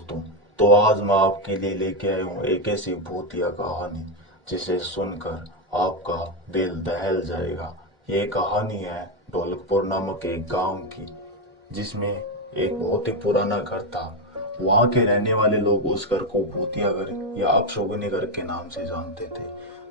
दोस्तों। तो आज मैं आपके लिए लेके आया हूँ एक ऐसी भूतिया कहानी जिसे सुनकर आपका दिल दहल जाएगा। ये कहानी है ढोलकपुर नामक एक गांव की, जिसमें एक बहुत ही पुराना घर था। वहाँ के रहने वाले लोग उस घर को भूतिया घर या अपशगुनी घर के नाम से जानते थे,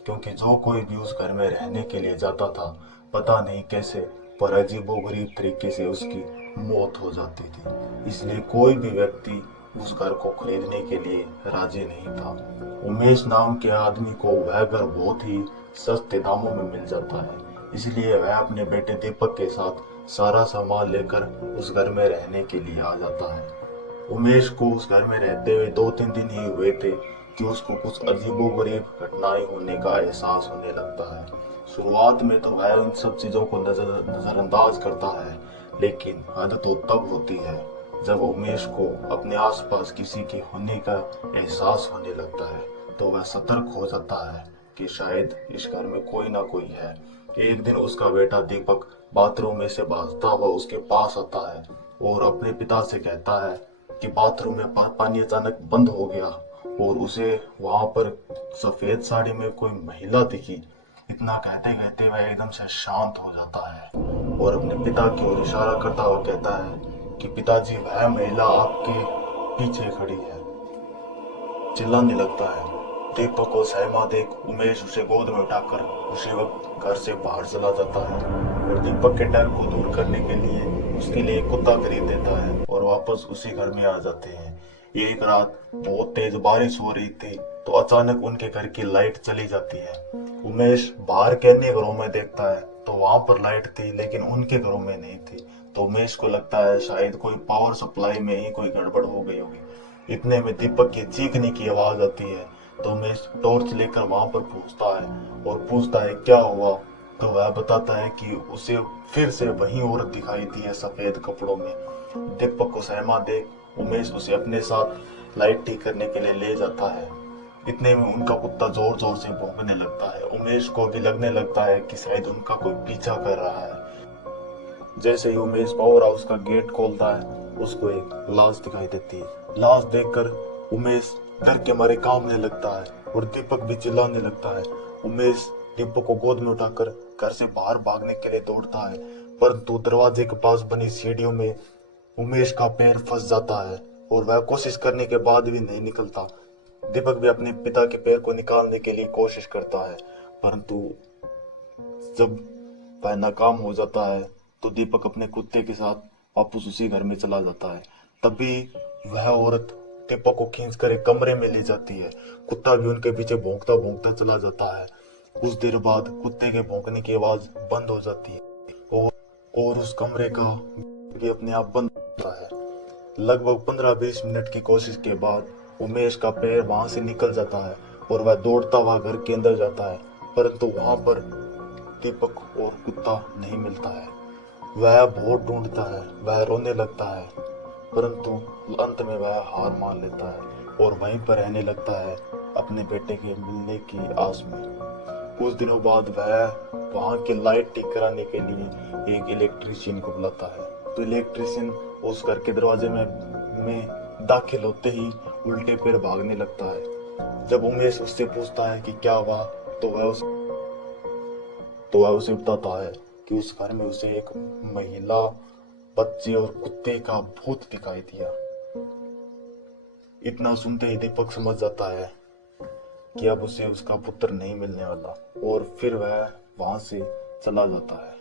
क्योंकि जो कोई भी उस घर में रहने के लिए जाता था, पता नहीं कैसे पर अजीबोगरीब तरीके से उसकी मौत हो जाती थी। इसलिए कोई भी व्यक्ति उस घर को खरीदने के लिए राजी नहीं था। उमेश नाम के आदमी को वह घर बहुत ही सस्ते दामों में मिल जाता है, इसलिए वह अपने बेटे दीपक के साथ सारा सामान लेकर उस घर में रहने के लिए आ जाता है। उमेश को उस घर में रहते हुए 2-3 दिन ही हुए थे कि उसको कुछ अजीबोगरीब घटनाएं होने का एहसास होने लगता है। शुरुआत में तो वह उन सब चीजों को नजरअंदाज करता है, लेकिन हद तो तब होती है जब उमेश को अपने आसपास किसी के होने का एहसास होने लगता है। तो वह सतर्क हो जाता है कि शायद इस घर में कोई ना कोई है। एक दिन उसका बेटा दीपक बाथरूम में से भागता हुआ उसके पास आता है और अपने पिता से कहता है कि बाथरूम में पानी अचानक बंद हो गया और उसे वहां पर सफेद साड़ी में कोई महिला दिखी। इतना कहते कहते वह एकदम से शांत हो जाता है और अपने पिता की ओर इशारा करता हुआ कहता है कि पिताजी, वह महिला आपके पीछे खड़ी है। चिल्लाने लगता है। दीपक को सहमा देख उमेश उसे गोद में उठाकर उसी वक्त घर से बाहर चला जाता है और दीपक के डर को दूर करने के लिए उसके लिए एक कुत्ता खरीद देता है और वापस उसी घर में आ जाते हैं। एक रात बहुत तेज बारिश हो रही थी, तो अचानक उनके घर की लाइट चली जाती है। उमेश बाहर के अन्य घरों में देखता है तो वहां पर लाइट थी, लेकिन उनके घरों में नहीं थी। तो उमेश को लगता है शायद कोई पावर सप्लाई में ही कोई गड़बड़ हो गई होगी। इतने में दीपक की चीखने की आवाज आती है, तो उमेश टॉर्च लेकर वहां पर पहुंचता है और पूछता है क्या हुआ। तो वह बताता है कि उसे फिर से वही औरत दिखाई दी है सफेद कपड़ों में। दीपक को सहमा देख उमेश उसे अपने साथ लाइट ठीक करने के लिए ले जाता है। इतने में उनका कुत्ता जोर जोर से भौंकने लगता है। उमेश को भी लगने लगता है कि शायद उनका कोई पीछा कर रहा है। जैसे ही उमेश पावर हाउस का गेट खोलता है, उसको एक लाश दिखाई देती है। लाश देखकर उमेश डर के मारे कांपने लगता है और दीपक भी चिल्लाने लगता है। उमेश दीपक को गोद में उठाकर घर से बाहर भागने के लिए दौड़ता है, परंतु दरवाजे के पास बनी सीढ़ियों में उमेश का पैर फंस जाता है और वह कोशिश करने के बाद भी नहीं निकलता। दीपक भी अपने पिता के पैर को निकालने के लिए कोशिश करता है, परंतु जब वह नाकाम हो जाता है तो दीपक अपने कुत्ते के साथ वापस उसी घर में चला जाता है। तभी वह औरत दीपक को खींचकर एक कमरे में ले जाती है। कुत्ता भी उनके पीछे भौंकता भौंकता चला जाता है। कुछ देर बाद कुत्ते के भौंकने की आवाज बंद हो जाती है और, उस कमरे का भी अपने आप बंद होता है। लगभग 15-20 मिनट की कोशिश के बाद उमेश का पैर वहां से निकल जाता है और वह दौड़ता हुआ घर के अंदर जाता है, परंतु वहां पर दीपक और कुत्ता नहीं मिलता है। वह बहुत ढूंढता है, वह रोने लगता है, परंतु अंत में वह हार मान लेता है और वहीं पर रहने लगता है अपने बेटे के मिलने की आस में। कुछ दिनों बाद वह वहां की लाइट ठीक कराने के लिए एक इलेक्ट्रीशियन को बुलाता है। तो इलेक्ट्रीशियन उस घर के दरवाजे में दाखिल होते ही उल्टे पैर भागने लगता है। जब उमेश उससे पूछता है कि क्या हुआ, तो वह उसे बताता है कि उस घर में उसे एक महिला, बच्चे और कुत्ते का भूत दिखाई दिया। इतना सुनते ही दीपक समझ जाता है कि अब उसे उसका पुत्र नहीं मिलने वाला और फिर वह वहां से चला जाता है।